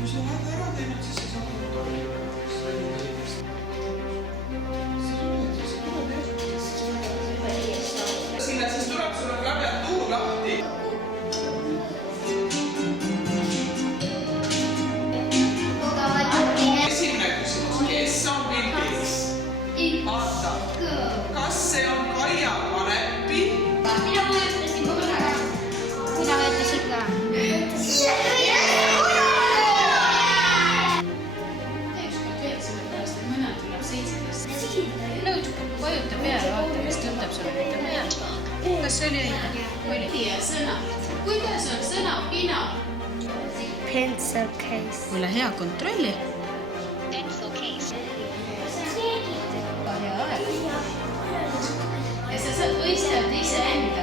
Kui sa oled ära teinud, siis sa saad sinna siis tuleb sulle klaviatuur lahti. Esimene küsimus, kes on pildis? Vaata, kas see on Kaia Kanepi? Mina mõtlesin korraga. Mina mõtlesin ka. Vajuta peale, vaata, mis tõmbab sulle nüüd peale. Kas see oli õige? Oli. Ja sõna. Kuidas on sõna pina? Pencil case. Ole hea, kontrolli. Pencil case. Hea aeg. Ja sa saad võistelda iseenda.